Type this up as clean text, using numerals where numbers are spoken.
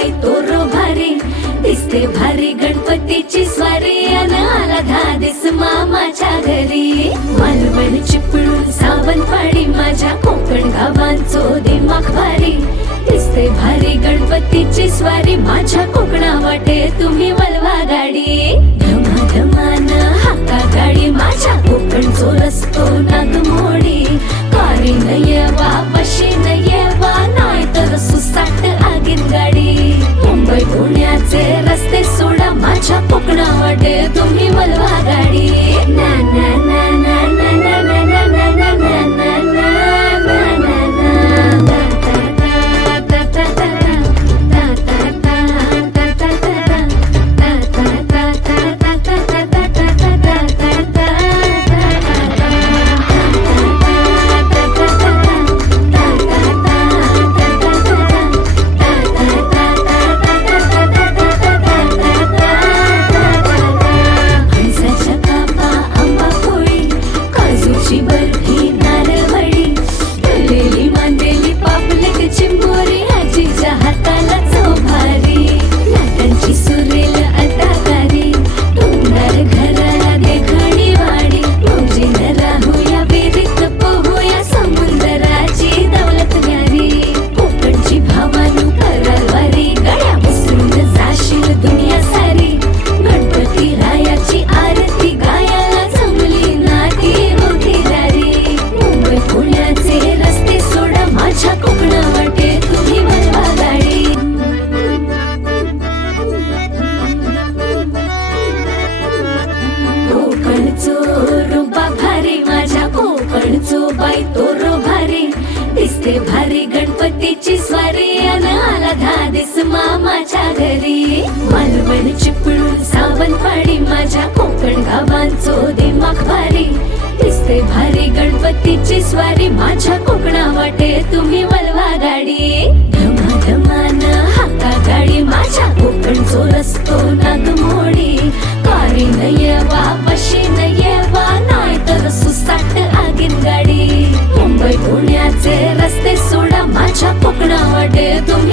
बाई तोरो भारी दिसते भारी गणपतीची स्वारी अन आला धादिस मामाच्या घरी मालवण चिपळूण सावंतवाडी माझ्या कोकण गावांचो दिमाग भारी दिसते भारी गणपतीची स्वारी माझ्या कोकणा वाटे तुम्ही वलवा गाडी धमाधमान हाका गाडी माझ्या कोकणचो रस्तो नागमोडी कारी न येवा वशी न येवा नाही तर सुसाट आगीन गाडी मुंबई पुण्याचे रस्ते सोडा माझ्या कोकणा वाटे तुम्ही वलवा गाडी ना ना ना ना ना ना ना ना ना ना ना ना ना ना बाई तोरो भारी दिसते भारी गणपतीची स्वारी अन आला धादिस मामाच्या घरी मालवण चिपळूण सावंतवाडी माझ्या कोकण गावांचो दिमाग भारी दिसते भारी गणपतीची स्वारी माझ्या कोकणा वाटे तुम्ही वलवा गाडी धमाधमान हाका गाडी माझ्या कोकणचो रस्तो नागमोडी कारी न येवा वशी न येवा नाही तर सुसाट आगीन गाडी मुंबई पुण्याचे रस्ते सोडा माझ्या कोकणा वाटे तुम्ही